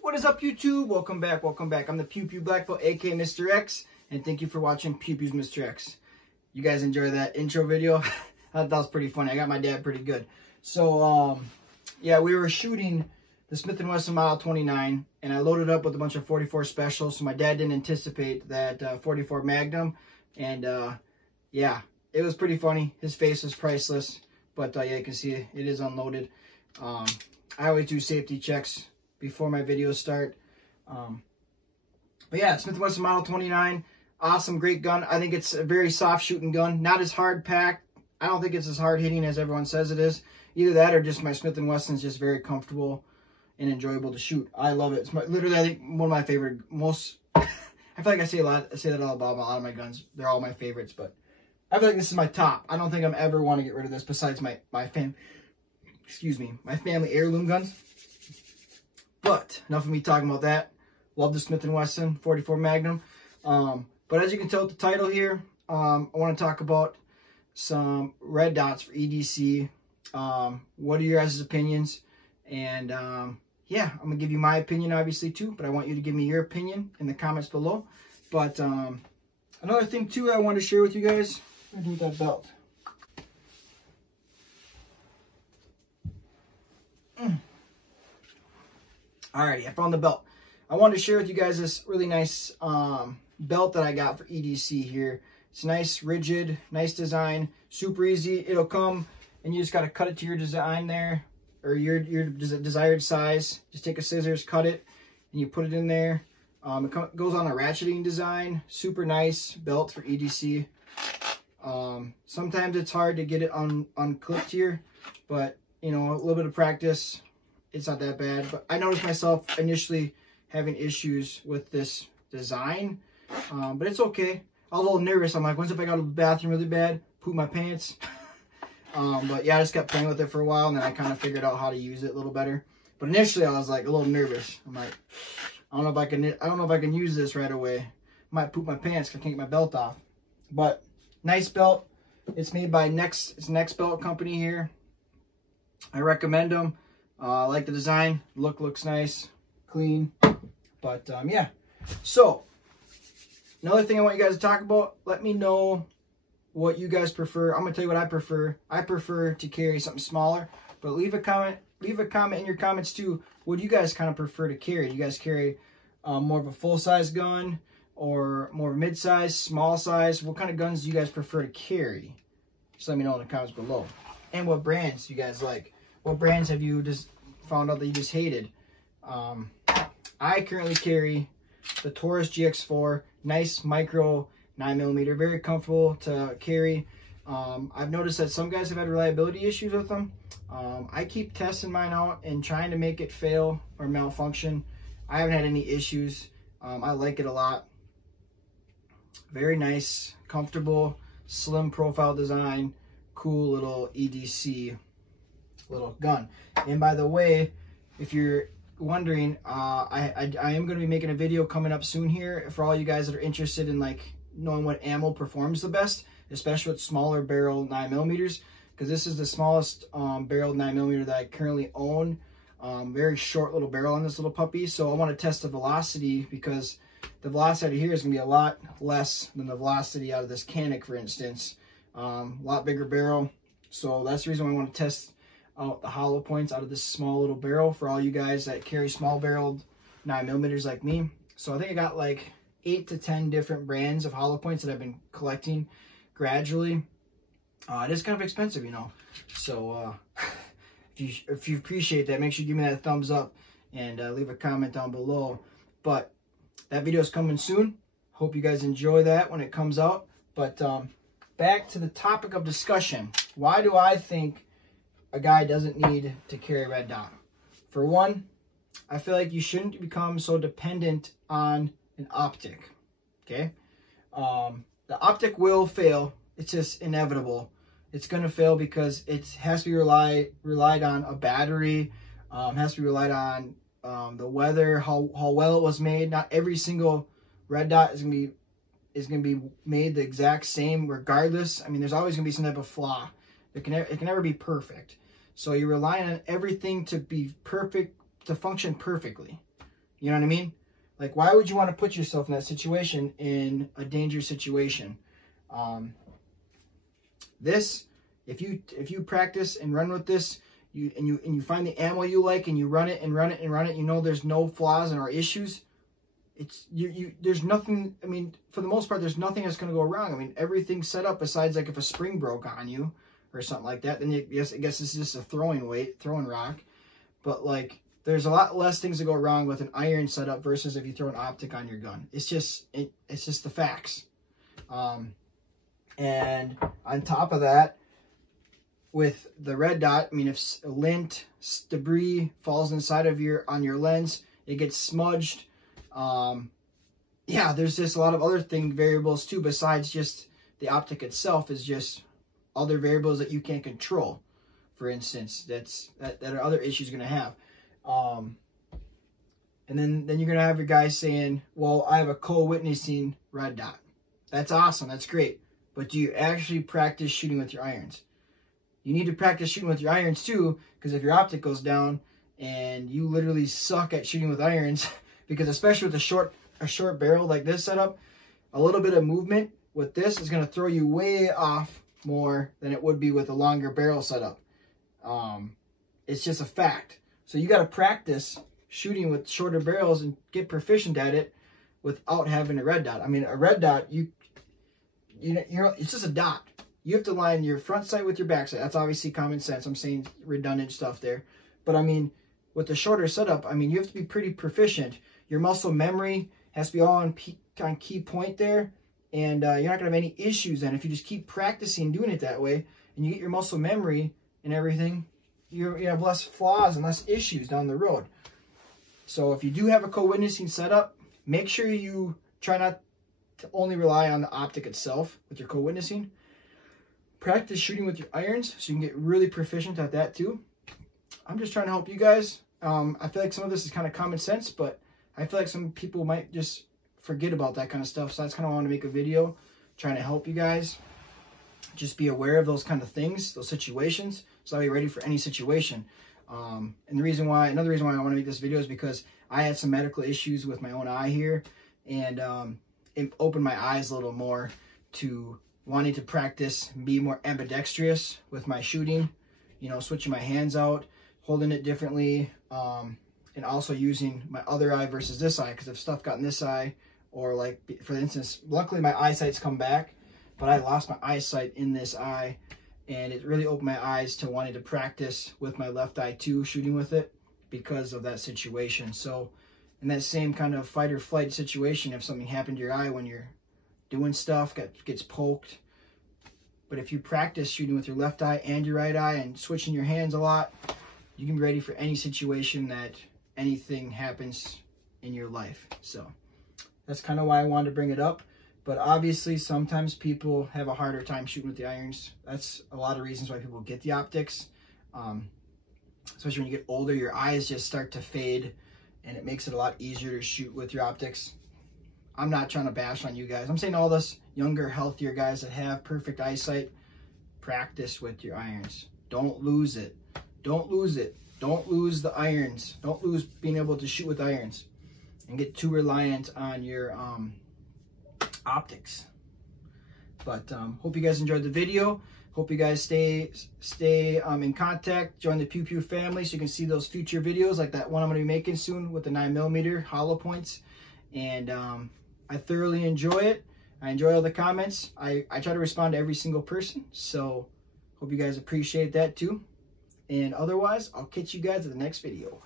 What is up, YouTube? Welcome back, welcome back. I'm the Pew Pew Black Belt, aka Mr. X, and thank you for watching Pewpew's Mr. X. You guys enjoy that intro video? I thought that was pretty funny. I got my dad pretty good. So, yeah, we were shooting the Smith & Wesson Model 29, and I loaded up with a bunch of 44 specials, so my dad didn't anticipate that 44 Magnum, and yeah, it was pretty funny. His face was priceless, but yeah, you can see it is unloaded. I always do safety checks before my videos start. But yeah, Smith & Wesson Model 29, awesome, great gun. I think it's a very soft shooting gun, not as hard packed. I don't think it's as hard hitting as everyone says it is. Either that or just my Smith & Wesson's just very comfortable and enjoyable to shoot. I love it. It's literally, I think, one of my favorite, I feel like I say that all about a lot of my guns. They're all my favorites, but I feel like this is my top. I don't think I'm ever want to get rid of this besides my family heirloom guns. But enough of me talking about that. Love the Smith & Wesson 44 Magnum. But as you can tell with the title here, I want to talk about some red dots for EDC. What are your guys' opinions? And yeah, I'm gonna give you my opinion obviously too, but I want you to give me your opinion in the comments below. But another thing too I want to share with you guys. What do I do with that belt? Alrighty, I found the belt. I wanted to share with you guys this really nice belt that I got for EDC here. It's nice, rigid, nice design, super easy. It'll come and you just got to cut it to your design there, or your desired size. Just take a scissors, cut it, and you put it in there. It goes on a ratcheting design. Super nice belt for EDC. Sometimes it's hard to get it unclipped here, but you know, a little bit of practice, it's not that bad. But I noticed myself initially having issues with this design, but it's okay. I was a little nervous. I'm like, once if I go to the bathroom really bad, poop my pants. But yeah, I just kept playing with it for a while, and then I kind of figured out how to use it a little better. But initially, I was like a little nervous. I'm like, I don't know if I can use this right away. I might poop my pants because I can't get my belt off. But nice belt. It's made by Next Belt Company here. I recommend them. I like the design. Looks nice, clean. But yeah. So another thing I want you guys to talk about. Let me know what you guys prefer. I'm gonna tell you what I prefer. I prefer to carry something smaller, but leave a comment in your comments too. What do you guys kind of prefer to carry? Do you guys carry more of a full-size gun or more mid-size, small size? What kind of guns do you guys prefer to carry? Just let me know in the comments below. And what brands do you guys like? What brands have you just found out that you just hated? I currently carry the Taurus GX4, nice micro 9mm, very comfortable to carry. I've noticed that some guys have had reliability issues with them. I keep testing mine out and trying to make it fail or malfunction. I haven't had any issues. I like it a lot. Very nice, comfortable, slim profile design, cool little EDC little gun. And by the way, if you're wondering, I am going to be making a video coming up soon here for all you guys that are interested in like knowing what ammo performs the best, especially with smaller barrel 9mm, because this is the smallest barrel 9mm that I currently own. Very short little barrel on this little puppy, so I want to test the velocity, because the velocity here is going to be a lot less than the velocity out of this Canic, for instance. A lot bigger barrel, so that's the reason why I want to test out the hollow points out of this small little barrel for all you guys that carry small barreled 9mm like me. So I think I got like 8 to 10 different brands of hollow points that I've been collecting gradually. It is kind of expensive, you know. So if you appreciate that, make sure you give me that thumbs up and leave a comment down below. But that video is coming soon. Hope you guys enjoy that when it comes out. But back to the topic of discussion. Why do I think a guy doesn't need to carry a red dot? For one, I feel like you shouldn't become so dependent on an optic. Okay, the optic will fail. It's just inevitable. It's gonna fail because it has to be relied on a battery. Has to be relied on the weather, how well it was made. Not every single red dot is gonna be made the exact same regardless. I mean, there's always gonna be some type of flaw. It can never be perfect. So you're relying on everything to be perfect, to function perfectly. You know what I mean? Like, why would you want to put yourself in that situation, in a dangerous situation? If you practice and run with this, you find the ammo you like, and you run it and run it and run it, you know there's no flaws or issues. There's nothing. I mean, for the most part, there's nothing that's going to go wrong. I mean, everything's set up besides like if a spring broke on you or something like that. Then I guess it's just a throwing rock. But like, there's a lot less things that go wrong with an iron setup versus if you throw an optic on your gun. It's just the facts. And on top of that, with the red dot, I mean, if lint, debris falls inside of on your lens, it gets smudged. Yeah, there's just a lot of other variables too, besides just the optic itself, is just other variables that you can't control. For instance, that are other issues going to have. And then you're going to have your guys saying, well, I have a co-witnessing red dot. That's awesome. That's great. But do you actually practice shooting with your irons? You need to practice shooting with your irons too, because if your optic goes down and you literally suck at shooting with irons, because especially with a short barrel like this setup, a little bit of movement with this is going to throw you way off more than it would be with a longer barrel setup. It's just a fact. So you got to practice shooting with shorter barrels and get proficient at it without having a red dot. I mean, a red dot, it's just a dot. You have to line your front sight with your back sight. That's obviously common sense. I'm saying redundant stuff there. But I mean, with the shorter setup, I mean, you have to be pretty proficient. Your muscle memory has to be all on key point there. And you're not going to have any issues then. If you just keep practicing doing it that way, and you get your muscle memory and everything, you have less flaws and less issues down the road. So if you do have a co-witnessing setup, make sure you try not to only rely on the optic itself with your co-witnessing. Practice shooting with your irons so you can get really proficient at that too. I'm just trying to help you guys. I feel like some of this is kind of common sense, but I feel like some people might just forget about that kind of stuff. So that's kind of why I want to make a video trying to help you guys. Just be aware of those kind of things, those situations, so I'll be ready for any situation. And another reason why I want to make this video is because I had some medical issues with my own eye here, and it opened my eyes a little more to wanting to practice, be more ambidextrous with my shooting, switching my hands out, holding it differently, and also using my other eye versus this eye, because if stuff got in this eye, or like, for instance, luckily my eyesight's come back, but I lost my eyesight in this eye, and it really opened my eyes to wanting to practice with my left eye too, shooting with it, because of that situation. So in that same kind of fight or flight situation, if something happened to your eye when you're doing stuff, gets poked, but if you practice shooting with your left eye and your right eye and switching your hands a lot, you can be ready for any situation that anything happens in your life. So that's kind of why I wanted to bring it up. But obviously, sometimes people have a harder time shooting with the irons. That's a lot of reasons why people get the optics. Especially when you get older, your eyes just start to fade, and it makes it a lot easier to shoot with your optics. I'm not trying to bash on you guys. I'm saying all this younger, healthier guys that have perfect eyesight, practice with your irons. Don't lose it. Don't lose it. Don't lose the irons. Don't lose being able to shoot with irons and get too reliant on your optics. But hope you guys enjoyed the video. Hope you guys stay in contact. Join the Pew Pew family so you can see those future videos like that one I'm going to be making soon with the 9mm hollow points. And I thoroughly enjoy it. I enjoy all the comments. I try to respond to every single person. So hope you guys appreciate that too. And otherwise, I'll catch you guys in the next video.